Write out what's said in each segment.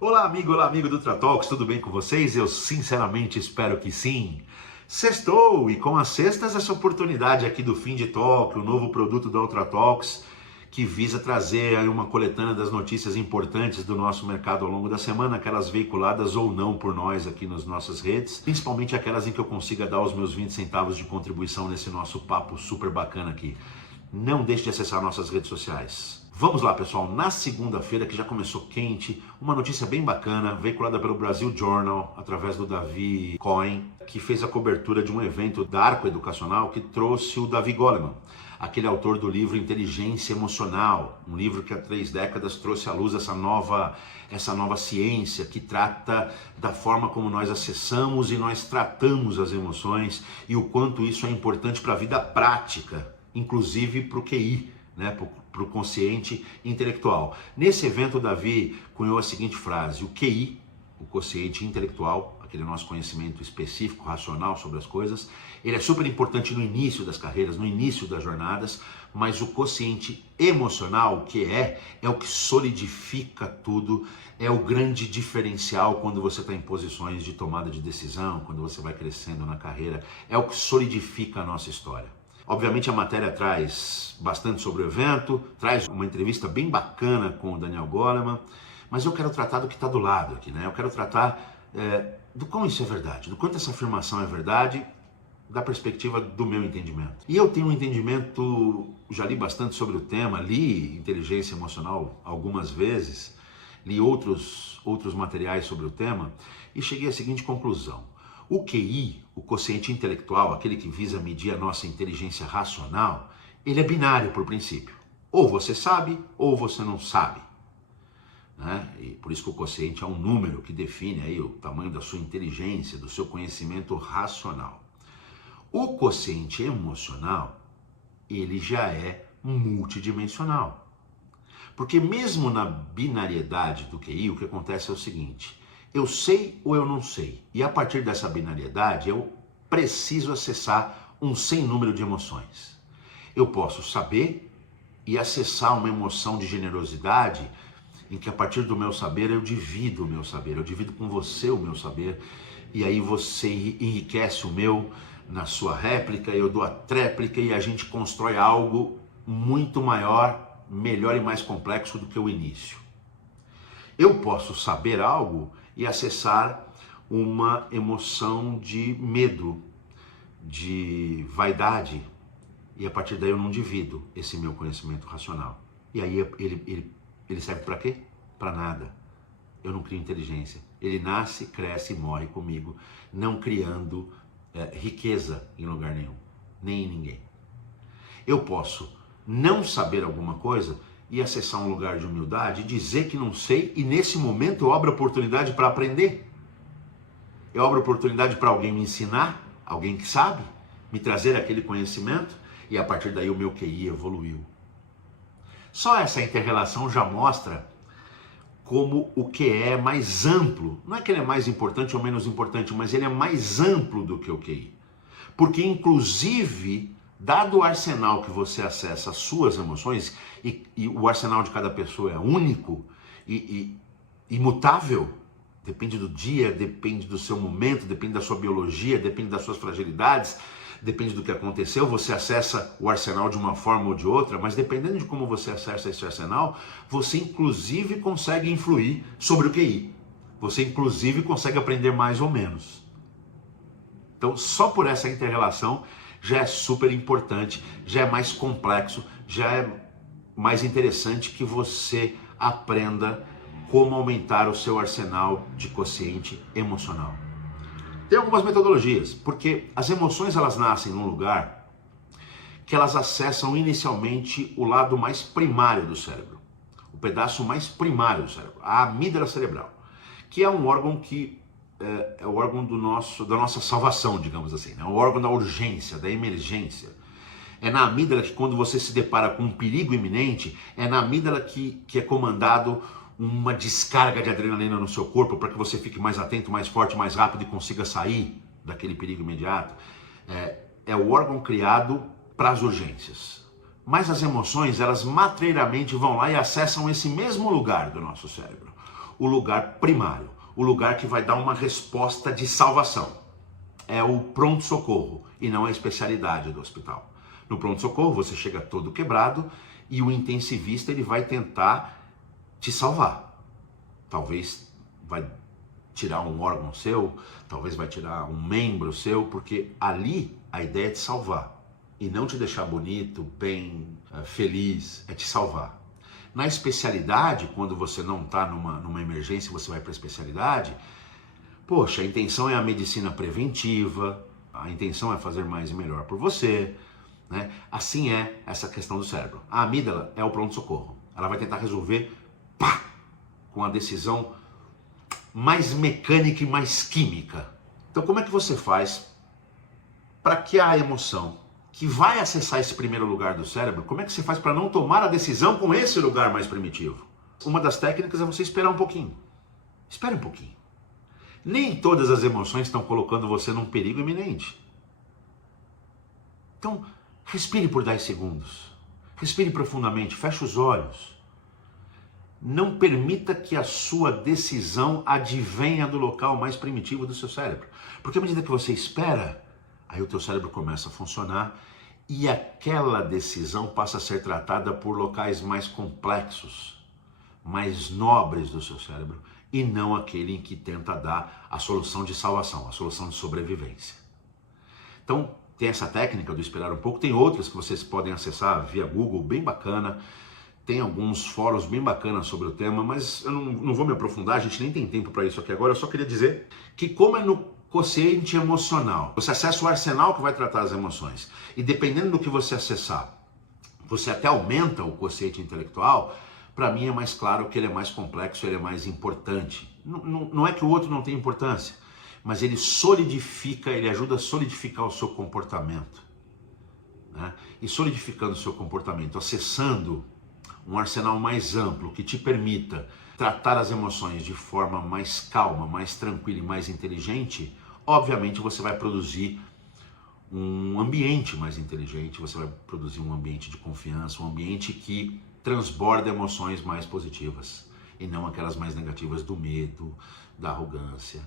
Olá amigo do Tratalks, tudo bem com vocês? Eu sinceramente espero que sim. Sextou, e com as sextas essa oportunidade aqui do Fim de Talk, o novo produto da Ultratalks, que visa trazer aí uma coletânea das notícias importantes do nosso mercado ao longo da semana, aquelas veiculadas ou não por nós aqui nas nossas redes, principalmente aquelas em que eu consiga dar os meus 20 centavos de contribuição nesse nosso papo super bacana aqui. Não deixe de acessar nossas redes sociais. Vamos lá, pessoal, na segunda-feira, que já começou quente, uma notícia bem bacana, veiculada pelo Brasil Journal, através do Davi Cohen, que fez a cobertura de um evento da Arco Educacional que trouxe o Davi Goleman, aquele autor do livro Inteligência Emocional, um livro que há 3 décadas trouxe à luz essa nova ciência que trata da forma como nós acessamos e nós tratamos as emoções e o quanto isso é importante para a vida prática, inclusive para o QI, né, para o consciente intelectual. Nesse evento, o Davi cunhou a seguinte frase: o QI, o quociente intelectual, aquele nosso conhecimento específico, racional sobre as coisas, ele é super importante no início das carreiras, no início das jornadas, mas o quociente emocional, que é o que solidifica tudo, é o grande diferencial quando você está em posições de tomada de decisão, quando você vai crescendo na carreira, é o que solidifica a nossa história. Obviamente a matéria traz bastante sobre o evento, traz uma entrevista bem bacana com o Daniel Goleman, mas eu quero tratar do que está do lado aqui, né? Eu quero tratar do como isso é verdade, do quanto essa afirmação é verdade, da perspectiva do meu entendimento. E eu tenho um entendimento, já li bastante sobre o tema, li inteligência emocional algumas vezes, li outros materiais sobre o tema e cheguei à seguinte conclusão. O QI, o quociente intelectual, aquele que visa medir a nossa inteligência racional, ele é binário por princípio. Ou você sabe, ou você não sabe. Né? E por isso que o quociente é um número que define aí o tamanho da sua inteligência, do seu conhecimento racional. O quociente emocional, ele já é multidimensional. Porque mesmo na binariedade do QI, o que acontece é o seguinte: eu sei ou eu não sei. E a partir dessa binariedade, eu preciso acessar um sem número de emoções. Eu posso saber e acessar uma emoção de generosidade em que a partir do meu saber eu divido o meu saber, eu divido com você o meu saber, e aí você enriquece o meu na sua réplica, eu dou a tréplica e a gente constrói algo muito maior, melhor e mais complexo do que o início. Eu posso saber algo e acessar uma emoção de medo, de vaidade, e a partir daí eu não divido esse meu conhecimento racional. E aí ele serve para quê? Para nada. Eu não crio inteligência. Ele nasce, cresce e morre comigo, não criando riqueza em lugar nenhum, nem em ninguém. Eu posso não saber alguma coisa e acessar um lugar de humildade, dizer que não sei, e nesse momento eu abro a oportunidade para aprender. Eu abro a oportunidade para alguém me ensinar, alguém que sabe, me trazer aquele conhecimento, e a partir daí o meu QI evoluiu. Só essa inter-relação já mostra como o que é mais amplo. Não é que ele é mais importante ou menos importante, mas ele é mais amplo do que o QI. Porque inclusive, dado o arsenal que você acessa as suas emoções, e o arsenal de cada pessoa é único e imutável, depende do dia, depende do seu momento, depende da sua biologia, depende das suas fragilidades, depende do que aconteceu, você acessa o arsenal de uma forma ou de outra, mas dependendo de como você acessa esse arsenal, você inclusive consegue influir sobre o QI. Você inclusive consegue aprender mais ou menos. Então, só por essa inter-relação já é super importante, já é mais complexo, já é mais interessante que você aprenda como aumentar o seu arsenal de quociente emocional. Tem algumas metodologias, porque as emoções elas nascem num lugar que elas acessam inicialmente o lado mais primário do cérebro, o pedaço mais primário do cérebro, a amígdala cerebral, que é um órgão que é o órgão da nossa salvação, digamos assim, né? O órgão da urgência, da emergência. É na amígdala que quando você se depara com um perigo iminente, é na amígdala que é comandado uma descarga de adrenalina no seu corpo para que você fique mais atento, mais forte, mais rápido e consiga sair daquele perigo imediato. É o órgão criado para as urgências. Mas as emoções, elas matreiramente vão lá e acessam esse mesmo lugar do nosso cérebro. o lugar primário, o lugar que vai dar uma resposta de salvação. É o pronto-socorro e não a especialidade do hospital. No pronto-socorro você chega todo quebrado e o intensivista ele vai tentar te salvar. Talvez vai tirar um órgão seu, talvez vai tirar um membro seu, porque ali a ideia é te salvar e não te deixar bonito, bem, feliz, é te salvar. Na especialidade, quando você não está numa emergência, você vai para a especialidade, poxa, a intenção é a medicina preventiva, a intenção é fazer mais e melhor por você, né? Assim é essa questão do cérebro. A amígdala é o pronto-socorro. Ela vai tentar resolver, pá, com a decisão mais mecânica e mais química. Então como é que você faz para que a emoção que vai acessar esse primeiro lugar do cérebro, como é que você faz para não tomar a decisão com esse lugar mais primitivo? Uma das técnicas é você esperar um pouquinho. Espere um pouquinho. Nem todas as emoções estão colocando você num perigo iminente. Então, respire por 10 segundos. Respire profundamente, feche os olhos. Não permita que a sua decisão advenha do local mais primitivo do seu cérebro. Porque à medida que você espera, aí o teu cérebro começa a funcionar e aquela decisão passa a ser tratada por locais mais complexos, mais nobres do seu cérebro, e não aquele em que tenta dar a solução de salvação, a solução de sobrevivência. Então, tem essa técnica do esperar um pouco, tem outras que vocês podem acessar via Google, bem bacana. Tem alguns fóruns bem bacanas sobre o tema, mas eu não vou me aprofundar, a gente nem tem tempo para isso aqui agora. Eu só queria dizer que como é no quociente emocional, você acessa o arsenal que vai tratar as emoções. E dependendo do que você acessar, você até aumenta o quociente intelectual. Para mim é mais claro que ele é mais complexo, ele é mais importante. Não é que o outro não tem importância, mas ele solidifica, ele ajuda a solidificar o seu comportamento, né? E solidificando o seu comportamento, acessando um arsenal mais amplo que te permita tratar as emoções de forma mais calma, mais tranquila e mais inteligente, obviamente você vai produzir um ambiente mais inteligente, você vai produzir um ambiente de confiança, um ambiente que transborda emoções mais positivas e não aquelas mais negativas do medo, da arrogância.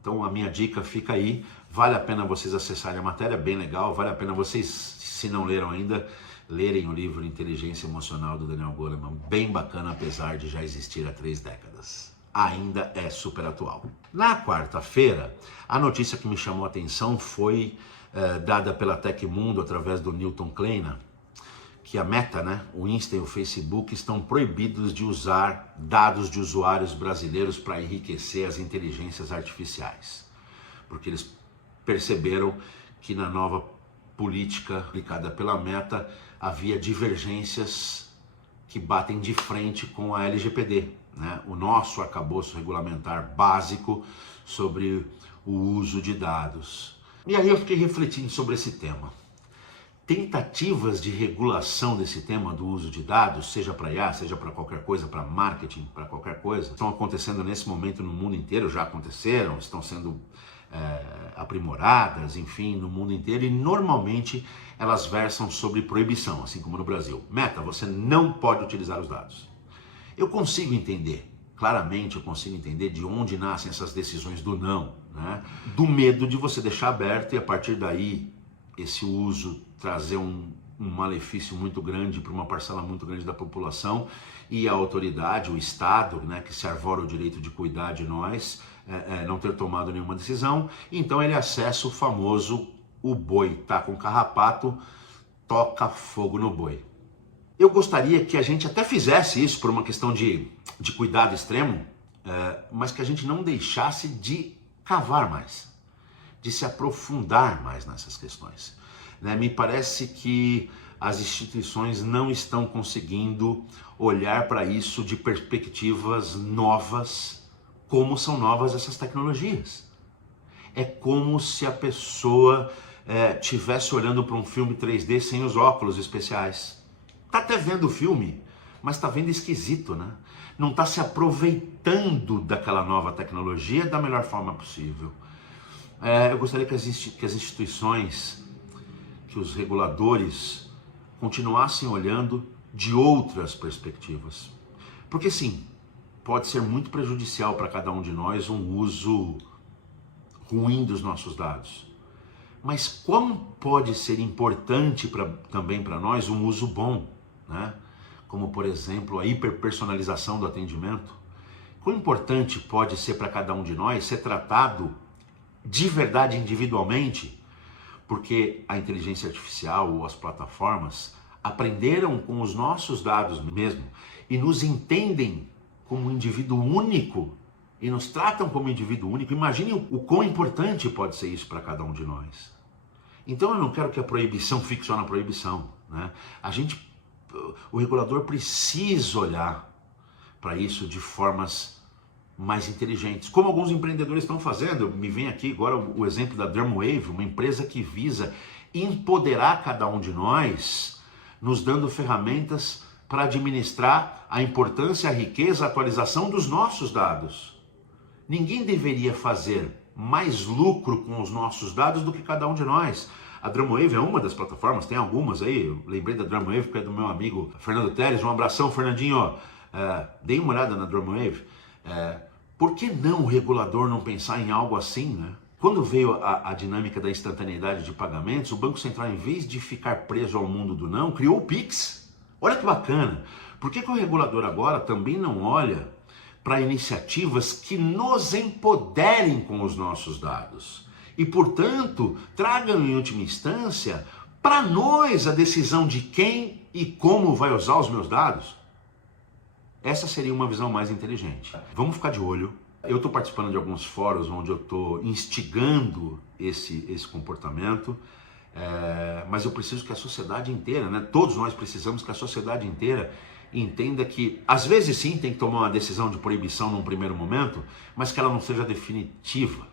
Então a minha dica fica aí, vale a pena vocês acessarem a matéria, bem legal, vale a pena vocês, se não leram ainda, lerem o livro Inteligência Emocional do Daniel Goleman, bem bacana, apesar de já existir há 3 décadas. Ainda é super atual. Na quarta-feira, a notícia que me chamou a atenção foi dada pela Tecmundo através do Newton Kleina, que a Meta, né, o Insta e o Facebook estão proibidos de usar dados de usuários brasileiros para enriquecer as inteligências artificiais, porque eles perceberam que na nova política aplicada pela Meta havia divergências que batem de frente com a LGPD, né? O nosso arcabouço regulamentar básico sobre o uso de dados. E aí eu fiquei refletindo sobre esse tema. Tentativas de regulação desse tema do uso de dados, seja para IA, seja para qualquer coisa, para marketing, para qualquer coisa, estão acontecendo nesse momento no mundo inteiro, já aconteceram, estão sendo aprimoradas, enfim, no mundo inteiro, e normalmente elas versam sobre proibição, assim como no Brasil. Meta, você não pode utilizar os dados. Eu consigo entender, claramente eu consigo entender de onde nascem essas decisões do não, né? Do medo de você deixar aberto e a partir daí esse uso trazer um malefício muito grande para uma parcela muito grande da população e a autoridade, o Estado, né, que se arvora o direito de cuidar de nós, não ter tomado nenhuma decisão. Então ele acessa o famoso, o boi tá com carrapato, toca fogo no boi. Eu gostaria que a gente até fizesse isso por uma questão de cuidado extremo, mas que a gente não deixasse de cavar mais, de se aprofundar mais nessas questões. Me parece que as instituições não estão conseguindo olhar para isso de perspectivas novas, como são novas essas tecnologias. É como se a pessoa estivesse olhando para um filme 3D sem os óculos especiais. Está até vendo o filme, mas está vendo esquisito, né? Não está se aproveitando daquela nova tecnologia da melhor forma possível. Eu gostaria que as instituições, que os reguladores continuassem olhando de outras perspectivas. Porque sim, pode ser muito prejudicial para cada um de nós um uso ruim dos nossos dados. Mas quão pode ser importante também para nós um uso bom, né? Como, por exemplo, a hiperpersonalização do atendimento. Quão importante pode ser para cada um de nós ser tratado de verdade individualmente, porque a inteligência artificial ou as plataformas aprenderam com os nossos dados mesmo e nos entendem como um indivíduo único e nos tratam como indivíduo único. Imagine o quão importante pode ser isso para cada um de nós. Então eu não quero que a proibição fique só na proibição, né? O regulador precisa olhar para isso de formas mais inteligentes, como alguns empreendedores estão fazendo. Me vem aqui agora o exemplo da Dermwave, uma empresa que visa empoderar cada um de nós, nos dando ferramentas para administrar a importância, a riqueza, a atualização dos nossos dados. Ninguém deveria fazer mais lucro com os nossos dados do que cada um de nós. A Dermwave é uma das plataformas, tem algumas aí. Eu lembrei da Dermwave porque é do meu amigo Fernando Teles. Um abração, Fernandinho. Dei uma olhada na Dermwave. Por que não o regulador não pensar em algo assim, né? Quando veio a dinâmica da instantaneidade de pagamentos, o Banco Central, em vez de ficar preso ao mundo do não, criou o Pix. Olha que bacana. Por que o regulador agora também não olha para iniciativas que nos empoderem com os nossos dados? E, portanto, tragam em última instância para nós a decisão de quem e como vai usar os meus dados? Essa seria uma visão mais inteligente. Vamos ficar de olho. Eu estou participando de alguns fóruns onde eu estou instigando esse comportamento, mas eu preciso que a sociedade inteira, né? Todos nós precisamos que a sociedade inteira entenda que, às vezes sim, tem que tomar uma decisão de proibição num primeiro momento, mas que ela não seja definitiva,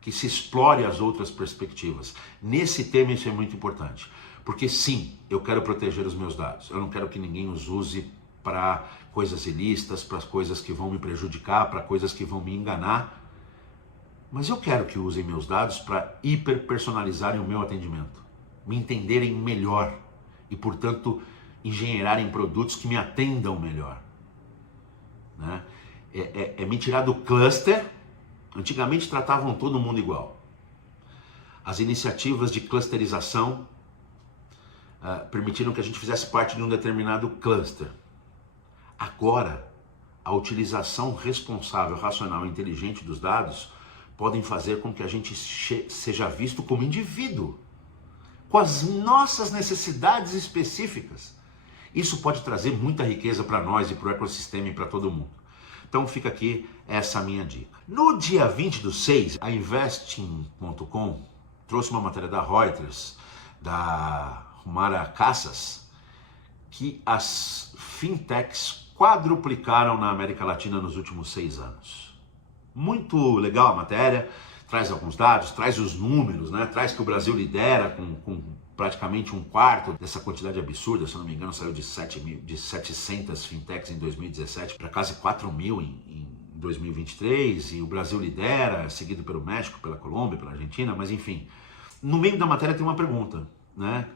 que se explore as outras perspectivas. Nesse tema isso é muito importante, porque sim, eu quero proteger os meus dados, eu não quero que ninguém os use para coisas ilícitas, para coisas que vão me prejudicar, para coisas que vão me enganar, mas eu quero que usem meus dados para hiperpersonalizarem o meu atendimento, me entenderem melhor e, portanto, engenheirarem produtos que me atendam melhor, né? Me tirar do cluster. Antigamente tratavam todo mundo igual. As iniciativas de clusterização permitiram que a gente fizesse parte de um determinado cluster. Agora, a utilização responsável, racional e inteligente dos dados podem fazer com que a gente seja visto como indivíduo, com as nossas necessidades específicas. Isso pode trazer muita riqueza para nós e para o ecossistema e para todo mundo. Então fica aqui essa minha dica. No dia 20/6, a Investing.com trouxe uma matéria da Reuters, da Humara Casas, que as fintechs quadruplicaram na América Latina nos últimos 6 anos. Muito legal a matéria, traz alguns dados, traz os números, né? Traz que o Brasil lidera com praticamente 1/4 dessa quantidade absurda. Se eu não me engano, saiu de 700 fintechs em 2017 para quase 4.000 em 2023, e o Brasil lidera, seguido pelo México, pela Colômbia, pela Argentina, mas enfim. No meio da matéria tem uma pergunta, né?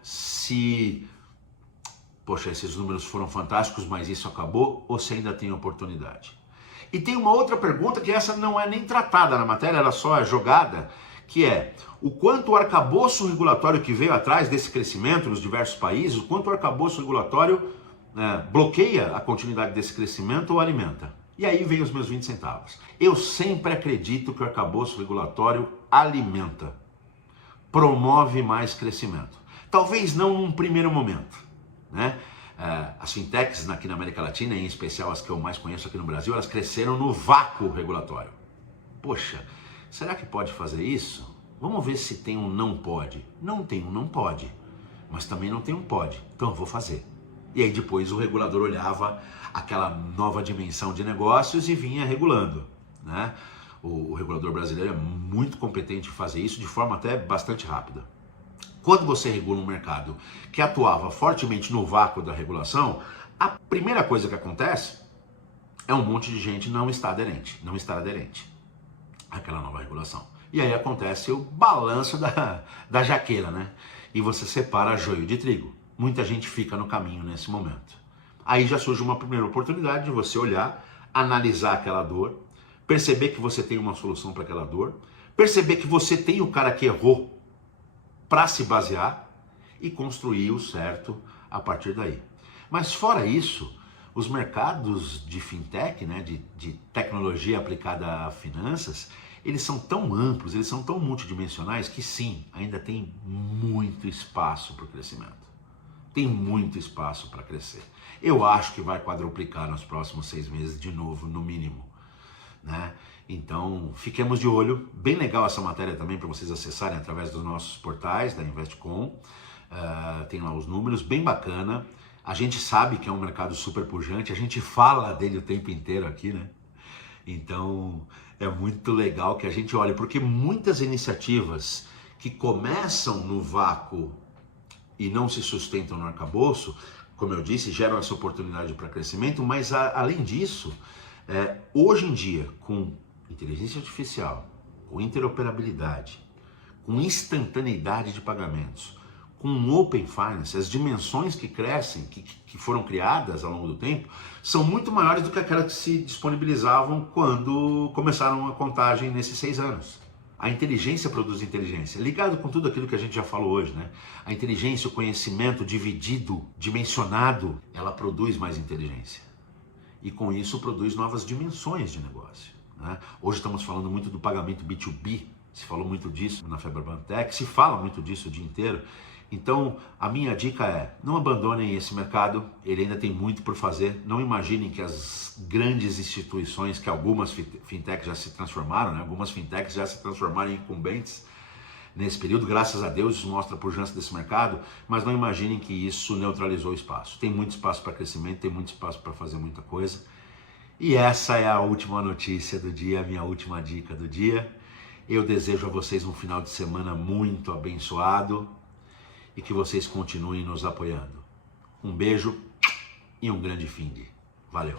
Poxa, esses números foram fantásticos, mas isso acabou, ou se ainda tem oportunidade? E tem uma outra pergunta que essa não é nem tratada na matéria, ela só é jogada, que é o quanto o arcabouço regulatório que veio atrás desse crescimento nos diversos países, o quanto o arcabouço regulatório bloqueia a continuidade desse crescimento ou alimenta. E aí vem os meus 20 centavos. Eu sempre acredito que o arcabouço regulatório alimenta, promove mais crescimento. Talvez não num primeiro momento, né? As fintechs aqui na América Latina, em especial as que eu mais conheço aqui no Brasil, elas cresceram no vácuo regulatório. Poxa, será que pode fazer isso? Vamos ver se tem um não pode. Não tem um não pode, mas também não tem um pode, então eu vou fazer. E aí depois o regulador olhava aquela nova dimensão de negócios e vinha regulando, né? O regulador brasileiro é muito competente em fazer isso de forma até bastante rápida. Quando você regula um mercado que atuava fortemente no vácuo da regulação, a primeira coisa que acontece é um monte de gente não estar aderente àquela nova regulação. E aí acontece o balanço da jaqueira, né? E você separa joio de trigo. Muita gente fica no caminho nesse momento. Aí já surge uma primeira oportunidade de você olhar analisar aquela dor, perceber que você tem uma solução para aquela dor, perceber que você tem o cara que errou para se basear e construir o certo a partir daí. Mas fora isso, os mercados de fintech, né, de tecnologia aplicada a finanças, eles são tão amplos, eles são tão multidimensionais que sim, ainda tem muito espaço para o crescimento. Tem muito espaço para crescer. Eu acho que vai quadruplicar nos próximos 6 meses de novo, no mínimo, né? Então, fiquemos de olho. Bem legal essa matéria também para vocês acessarem através dos nossos portais da Investcom. Tem lá os números, bem bacana. A gente sabe que é um mercado super pujante, a gente fala dele o tempo inteiro aqui, né? Então, é muito legal que a gente olhe, porque muitas iniciativas que começam no vácuo e não se sustentam no arcabouço, como eu disse, geram essa oportunidade para crescimento, mas além disso, hoje em dia, com inteligência artificial, com interoperabilidade, com instantaneidade de pagamentos, com Open Finance, as dimensões que crescem, que foram criadas ao longo do tempo, são muito maiores do que aquelas que se disponibilizavam quando começaram a contagem nesses 6 anos. A inteligência produz inteligência, ligado com tudo aquilo que a gente já falou hoje, né? A inteligência, o conhecimento dividido, dimensionado, ela produz mais inteligência. E com isso produz novas dimensões de negócio, né? Hoje estamos falando muito do pagamento B2B, se falou muito disso na Feberbantech, se fala muito disso o dia inteiro. Então, a minha dica é, não abandonem esse mercado, ele ainda tem muito por fazer. Não imaginem que as grandes instituições, que algumas fintechs já se transformaram, né? Algumas fintechs já se transformaram em incumbentes nesse período, graças a Deus, isso mostra a pujança desse mercado, mas não imaginem que isso neutralizou o espaço. Tem muito espaço para crescimento, tem muito espaço para fazer muita coisa. E essa é a última notícia do dia, a minha última dica do dia. Eu desejo a vocês um final de semana muito abençoado e que vocês continuem nos apoiando. Um beijo e um grande finde. Valeu!